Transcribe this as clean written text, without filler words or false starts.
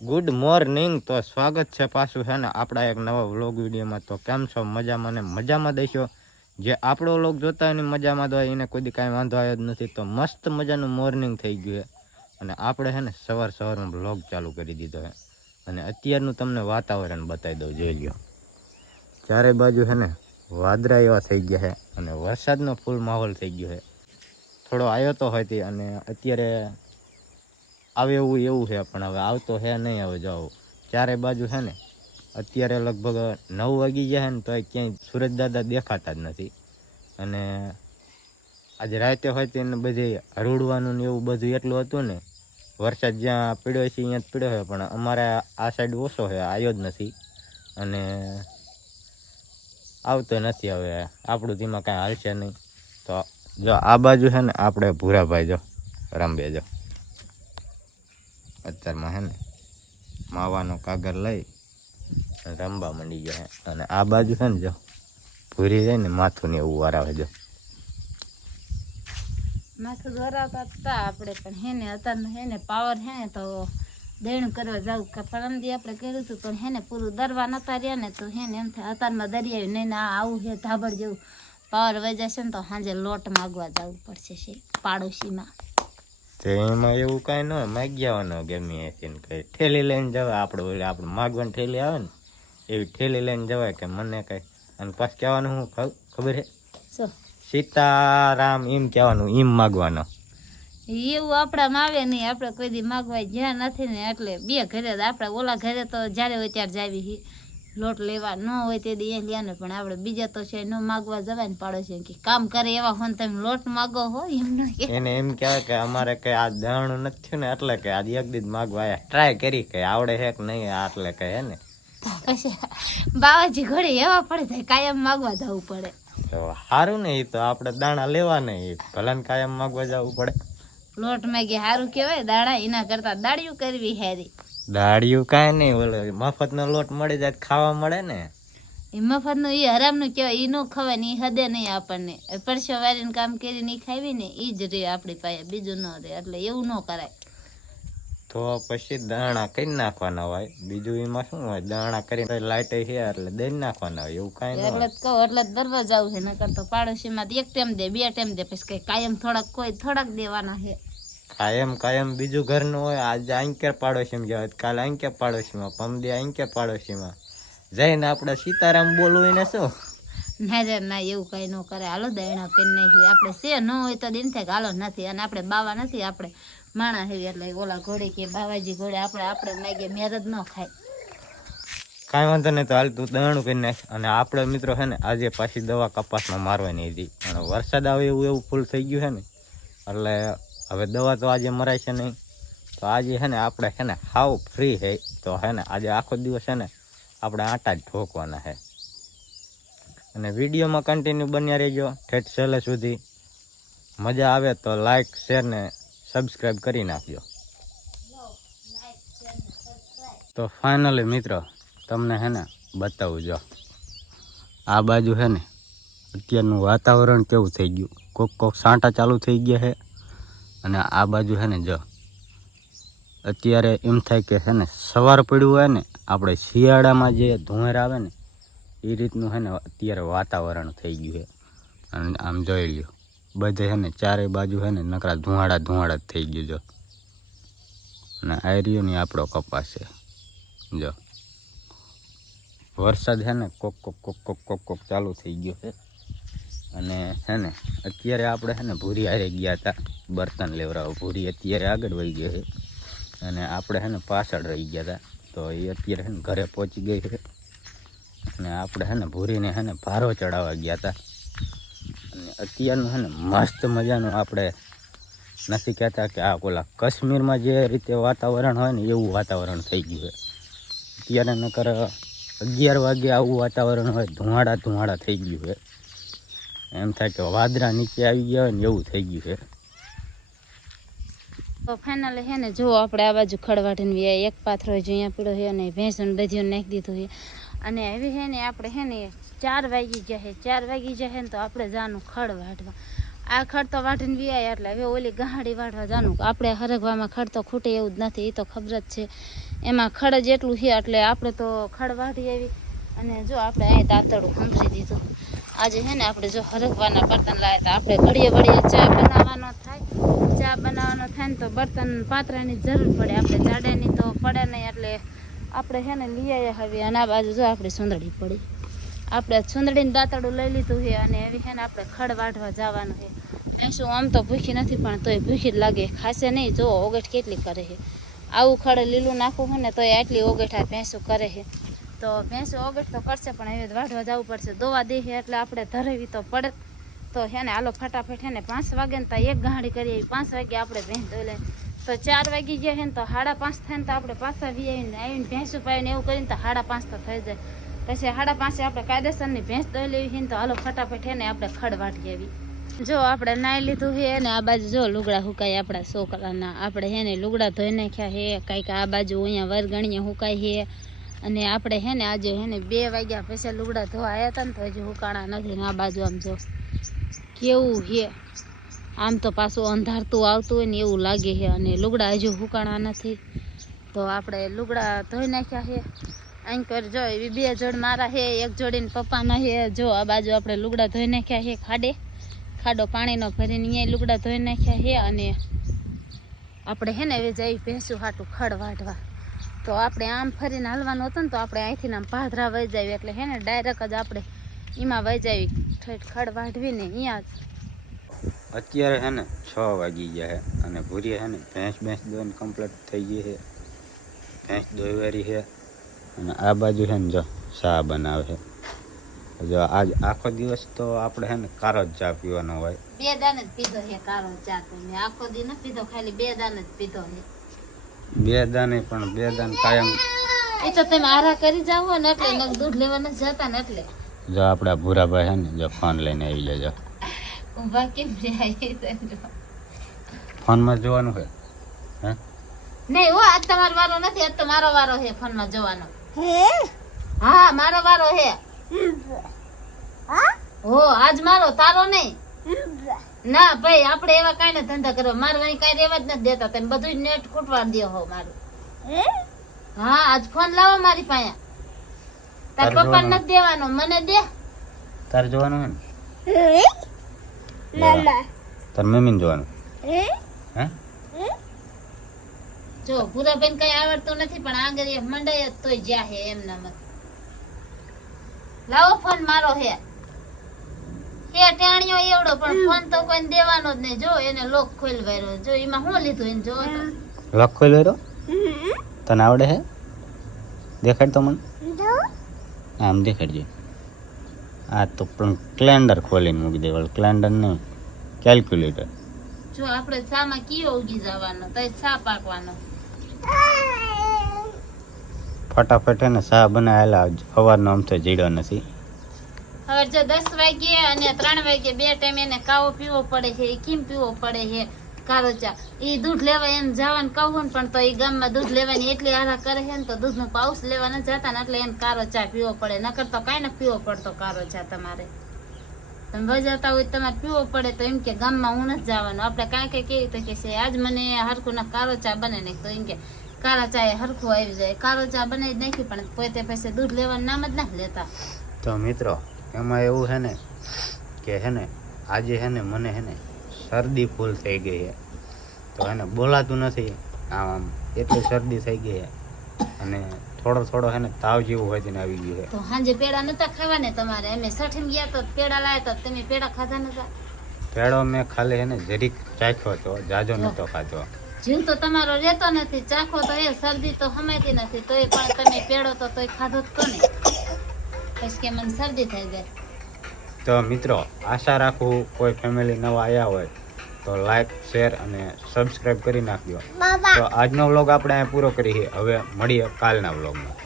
Good morning. તો સ્વાગત છે પાછું છે ને આપણા એક નવા વ્લોગ વિડીયોમાં. તો કેમ છો? મજામાં ને મજામાં દઈશો. જે આપણો વ્લોગ જોતા હોય ને મજામાં હોય એને કોઈ દી કાંઈ વાંધો આવ્યો જ નથી. તો મસ્ત મજાનું મોર્નિંગ થઈ ગયું છે અને આપણે છે ને સવારમાં વ્લોગ ચાલુ કરી દીધો છે. અને અત્યારનું તમને વાતાવરણ બતાવી દઉં, જોઈ લ્યો. ચારે બાજુ છે ને વાદળા એવા થઈ ગયા છે અને વરસાદનો ફૂલ માહોલ થઈ ગયો છે. થોડો આવ્યો તો હોય અને અત્યારે આવે એવું છે, પણ હવે આવતો છે નહીં. હવે જાઓ ચારે બાજુ છે ને અત્યારે લગભગ 9 વાગી ગયા છે ને તો ક્યાંય સૂરજ દાદા દેખાતા જ નથી. અને આજે રાતે હોય તેને બધી હરવડવાનું ને એવું બધું એટલું હતું ને. વરસાદ જ્યાં પીડ્યો છે અહીંયા જ પીડ્યો છે, પણ અમારે આ સાઈડ ઓછો છે, આવ્યો જ નથી અને આવતો નથી. હવે આપણું તેમાં કાંઈ હાલશે નહીં. તો જો આ બાજુ છે ને આપણે ભૂરાભાઈ જો રંબે જો અત્યારમાં છે ને માવાનો કાગર લઈ રમવા માંડી ગયા છે. અને આ બાજુ છે ને જો ભૂરી જાય ને માથું ને એવું વરાવે જો માથું વરાવતા હતા આપણે, પણ હેને અત્યારમાં હેને પાવર હે ને તો દેણું કરવા જવું પરમદી આપણે કર્યું હતું, પણ હેને પૂરું દરવા નતા રહ્યા ને તો હેને એમ થાય અત્યારમાં દરિયાવી નહીં ને આવું છે ધાબળ જેવું પાવર વહી જશે ને તો સાંજે લોટ માગવા જવું પડશે છે પાડોશીમાં. તો એમાં એવું કાંઈ ન હોય, માગ્યાવાનો ગમે એને કઈ ઠેલી લઈને જવાય. આપણે માગવાની ઠેલી આવે ને એવી ઠેલી લઈને જવાય કે મને કઈ. અને પાછું કહેવાનું હું ખબર છે, સીતારામ એમ કહેવાનું, એમ માગવાનો. એવું આપણામાં આવે નહીં, આપણે કોઈ દી માગવા જ્યાં નથી ને એટલે બે ઘરે આપણે ઓલા ઘરે તો જ્યારે હોય ત્યારે જાવી લોટ લેવા, ન હોય તે દી એ લ્યાને, પણ આપણે બીજા તો છે ન માગવા જવાય ને પાડોશી કે કામ કરે એવા હોય તમે લોટ માગો હોય એમ ન એને એમ કહેવાય કે અમારે કઈ આ દહણું નથી થયું ને એટલે કે આજે એક દી માગવા આવ્યા, ટ્રાય કરી કે આવડે છે કે નહીં એટલે કે હે ને. પછી બાવાજી ઘોડે એવા પડે જાય કાયમ માગવા જવું પડે. તો સારું ને, એ તો આપણે દાણા લેવા નહીં, ભલે ને કાયમ માગવા જવું પડે. લોટ માગી સારું કહેવાય, દાણા એના કરતા દાળિયું કરવી હેરી. દાળિયું કાંઈ નહીં, ઓલો મફતનો લોટ મળી જાય ખાવા મળે ને. એ મફતનું એ હરામનું કહેવાય, એ ન ખવાય ને એ હદે નહીં આપણને. પરસો વારીને કામ કરીને એ ખાવી ને એ જ રે આપણી પાસે, બીજું ન રે. એટલે એવું ન કરાય. તો પછી દાણા કરી નાખવાના હોય, બીજું એમાં શું હોય, દાણા કરીને લાઈટ છે એટલે દઈ નાખવાના હોય, એવું કાંઈ નહીં. એટલે જ કહું, એટલે જ દરવા જવું છે, નકર તો પાડોશીમાં એક ટાઈમ દે, બે ટાઈમ દે, પછી કઈ કાયમ થોડાક દેવાના છે. કાયમ બીજું ઘરનું હોય. આજે આંકેર પાડોશીમાં ગયા, કાલે આંકેર પાડોશીમાં, પમદી આંકેર પાડોશીમાં જઈને આપણે સીતારામ બોલવું ને શું. ના રે ના, એવું કઈ ન કરે. હાલો દયણા કરી નાખી આપણે, છે ન હોય તો દિન થાય કે હાલો નથી. અને આપણે બાવા નથી, આપણે માણા હેવી એટલે ઓલા ઘોડે કે બાવાજી ઘોડે આપણે માગીએ મેર જ ન ખાય. કાંઈ વાંધો નહીં, તો હાલ તું દહણું કરી નાખ. અને આપણે મિત્રો છે ને આજે પાછી દવા કપાસમાં મારવાની હતી, અને વરસાદ આવે એવું ફૂલ થઈ ગયું છે ને એટલે હવે દવા તો આજે મરાય છે નહીં. તો આજે છે ને આપણે છે ને હાવ ફ્રી છે. તો છે ને આજે આખો દિવસ છે ને આપણે આટા જ ઠોકવાના છે. અને વિડીયોમાં કન્ટિન્યુ બન્યા રહેજો ઠેઠ છેલ્લે સુધી. મજા આવે તો લાઈક શેર ને સબસ્ક્રાઈબ કરી નાખજો. તો ફાઇનલી મિત્રો તમને છે ને બતાવું, જો આ બાજુ છે ને અત્યારનું વાતાવરણ કેવું થઈ ગયું. કોક સાંટા ચાલુ થઈ ગયા છે. અને આ બાજુ છે ને જો અત્યારે એમ થાય કે છે ને સવાર પડ્યું હોય ને, આપણે શિયાળામાં જે ધુંવેર આવે ને એ રીતનું છે ને અત્યારે વાતાવરણ થઈ ગયું છે. અને આમ જોઈ લ્યો બધે છે ને ચારે બાજુ છે ને નકરા ધુવાડા જ થઈ ગયું જો. અને આ રહ્યો ને આપણો કપાસ છે જો. વરસાદ છે ને કોક ચાલુ થઈ ગયો છે. અને છે ને અત્યારે આપણે છે ને ભૂરી હારે ગયા હતા બર્તન લેવડાવો. ભૂરી અત્યારે આગળ વહી ગયો છે અને આપણે છે ને પાછળ રહી ગયા હતા. તો એ અત્યારે છે ને ઘરે પહોંચી ગઈ છે. અને આપણે છે ને ભૂરીને છે ને ભારો ચડાવવા ગયા હતા. અને અત્યારનું છે ને મસ્ત મજાનું, આપણે નથી કહેતા કે આ ઓલા કાશ્મીરમાં જે રીતે વાતાવરણ હોય ને એવું વાતાવરણ થઈ ગયું છે અત્યારે. નકર 11 વાગે આવું વાતાવરણ હોય, ધુવાડા થઈ ગયું છે. એમ થાય કે વાદળા નીચે આવી ગયા હોય ને એવું થઈ ગયું છે. તો ફાઇનલી છે ને જો આપણે આ બાજુ ખડવાટીને એક પાથરો અહીંયા પીડો છે અને ભેંસોને બધી નાખી દીધું છે. અને એવી છે ને આપણે છે ને 4 વાગી જાય ને તો આપણે જવાનું ખડ વાટવા. આ ખડ તો વાઢીને વિયાય એટલે હવે ઓલી ગાહડી વાઢવા જાનું આપણે હરગવામાં ખડ તો ખૂટે એવું જ નથી, એ તો ખબર જ છે. એમાં ખડ જ એટલું છે એટલે આપણે તો ખડ વાઢી આવી. અને જો આપણે અહીં દાંતરડું ખંભરી દીધું. આજે છે ને આપણે જો હરગવાના બર્તન લાવ્યા હતા. આપણે ઘડીએ વળીએ ચા બનાવવાનો થાય ને તો બર્તન પાત્રાની જરૂર પડે, આપણે જાડેની તો પડે નહીં. એટલે આપણે છે ને લઈ આવ્યા હવે. અને આ બાજુ જો આપણી સુંદડી પડી, આપણે સુંદડીને દાંતરડું લઈ લીધું છે. અને એવી છે ને આપણે ખડ વાઢવા જવાનું છે. ભેંસું આમ તો ભૂખી નથી પણ તોય ભૂખી જ લાગે, ખાસે નહીં. જો ઓગઠ કેટલી કરે છે, આવું ખડ લીલું નાખવું હોય ને તોય આટલી ઓગઠ આ ભેંસું કરે છે. તો ભેંસું ઓગઠ તો કરશે પણ હવે વાઢવા જવું પડશે. દોવા દે છે એટલે આપણે ધરેવી તો પડે. તો છે ને હાલો ફટાફટ છે ને 5 વાગે ને ત્યાં એક ગાંડી કરી આવી. 5 વાગે આપણે ભેંસ ધોઈ લઈએ તો 4 વાગી ગયા છે ને તો 5:30 થાય ને તો આપણે પાછા આવીને ભેંસું પાવીને એવું કરીને તો 5:30 તો થઈ જાય. પછી 5:30 આપણે કાયદેસરની ભેંસ ધોઈ લેવી છે ને તો હાલો ફટાફટ છે ને આપણે ખડ વાટી આવી. જો આપણે નાઈ લીધું છે ને આ બાજુ જો લુગડા હુકાય આપણા છોકરાના. આપણે છે ને લુગડા ધોઈ નાખ્યા છે કાંઈક આ બાજુ અહીંયા વરગણીએ હુકાય છે. અને આપણે છે ને આજે છે ને 2 વાગ્યા પછી લુગડા ધોવા આવ્યા હતા ને તો હજી હુકાણા નથી. ને આ બાજુ આમ જો કેવું છે, આમ તો પાછું અંધારતું આવતું હોય ને એવું લાગે છે. અને લુગડા હજુ હુકાણા નથી તો આપણે લુગડા ધોઈ નાખ્યા છે. અહીં જો એવી 2 જોડ મારા છે, 1 જોડીને પપ્પાના છે. જો આ બાજુ આપણે લુગડા ધોઈ નાખ્યા છે ખાડો પાણીનો ભરીને અહીંયા લુગડા ધોઈ નાખ્યા છે. અને આપણે છે ને હવે જઈ ભેંસું હાટું ખડ વાઢવા. તો આપણે આમ ફરીને હાલવાનું હતું ને તો આપણે અહીંથી આમ પાધરા વહી જાવી એટલે છે ને ડાયરેક્ટ જ આપણે એમાં વહી જાવી ખડ વાઢવીને અહીંયા. અત્યારે છે ને 6 વાગી ગયા છે અને ભૂરીએ છે ને ભેંસ દોઈને કમ્પ્લીટ થઈ ગઈ છે. ભેંસ દોઈવારી છે અને આ બાજુ છે ને જો ચા બનાવે છે. જો આજ આખો દિવસ તો આપણે છે ને કારો જ ચા પીવાનો હોય. 2 દાન જ પીધો છે કારો ચા. તો મેં આખો દી ન પીધો, ખાલી 2 દાન જ પીધો છે. 2 દાને પણ 2 દાન કાયમ. એ તો તમે આરા કરી જાવ ને એટલે નક દૂધ લેવા ન જતા ને એટલે. જો આપણા ભૂરાભાઈ છે ને જો ફોન લઈને આવી લેજો. ઊભા કેમ રહ્યા? ફોનમાં જોવાનું છે હે? નહીં હો, આજ તમારો વારો નથી, આજ તો મારો વારો છે ફોનમાં જોવાનો. હા મારો વારો છે. હો આજ મારો, તારો નહીં. ના ભાઈ આપણે એવા કાંઈ ધંધા કરવા મારે અહીં કાંઈ રેવા જ નથી દેતા. તમે બધું નેટ ખૂટવા દો હો મારું. હા આજ ફોન લાવો મારી પાસે. તાર પપ્પા નથી દેવાનો, મને દે. તાર જોવાનું હે ને તાર મમ્મીને જોવાનું હે? જો ભૂરાબેન કઈ આવડતું નથી પણ આંગળીએ મંડાય તોય જ્યાં હે એમ ના મત. લાવો ફોન મારો હે ટેણીઓ એવડો પણ ફોન તો કોઈને દેવાનો જ નહીં. જો એને લોક ખોલવાયો, જો એમાં શું લીધું એને જો લોક ખોલવાયો. તને આવડે હે? દેખાડ તો મને. આમ દેખાડજે. આ તો પણ કેલેન્ડર ખોલીને મૂકી દેવાળ. કેલેન્ડર નહીં, કેલ્ક્યુલેટર. જો આપણે સામાં કીયો ઉગી જવાનો તો સા પાકવાનો. ફટાફટ હે ને ચા બનાવેલા સવારનો આમ તો જીડો નથી. હવે જો 10 વાગે અને 3 વાગે 2 ટાઈમ એને કાવો પીવો પડે છે. એ કેમ પીવો પડે છે કારો ચા? એ દૂધ લેવા એમ જવાનું કહું ને પણ તો એ ગામમાં દૂધ લેવાની એટલી આરા કરે છે ને તો દૂધનો પાઉસ લેવા ન જતા ને એટલે એને કારો ચા પીવો પડે. નકર તો કાંઈ ન પીવો પડતો કારો ચા. તમારે તમે વજાતા હોય તમારે પીવો પડે તો એમ કે ગામમાં હું નથી જવાનું. આપણે કાંઈ કંઈ કેવી તો કે છે આજ મને હરખું ના કારો ચા બને નહીં તો એમ કે કારા ચા એ હરખું આવી જાય. કારો ચા બનાવી જ નાખી પણ પોતે પછી દૂધ લેવાનું નામ જ ના લેતા. તો મિત્રો એમાં એવું છે ને કે છે ને આજે છે ને મને છે ને શરદી ફૂલ થઈ ગઈ છે. તો એને બોલાતું નથી આમ એટલી શરદી થઈ ગઈ છે અને થોડો છે ને તાવ જેવું હોય ને આવી ગયું છે. તો સાંજે પેડા નતા ખાવા ને તમારે? અમે સઠીને ગયા તો પેડા લાયા તો તમે પેડા ખાધા નતા? પેડો મેં ખાલી એને જરીક ચાખ્યો તો, જાજો નતો ખાતો. જીવ તો તમારો રહેતો નથી, ચાખો તો એ શરદી તો હમાતી નથી તોય પણ તમે પેડો તો તોય ખાધો જ કોને? પછી કે મને શરદી થઈ જાય. તો મિત્રો આશા રાખું કોઈ ફેમિલી નવા આવ્યા હોય તો લાઈક શેર અને સબસ્ક્રાઈબ કરી નાખજો. તો આજનો વ્લોગ આપણે અહીંયા પૂરો કરીએ. હવે મળીએ કાલના વ્લોગમાં.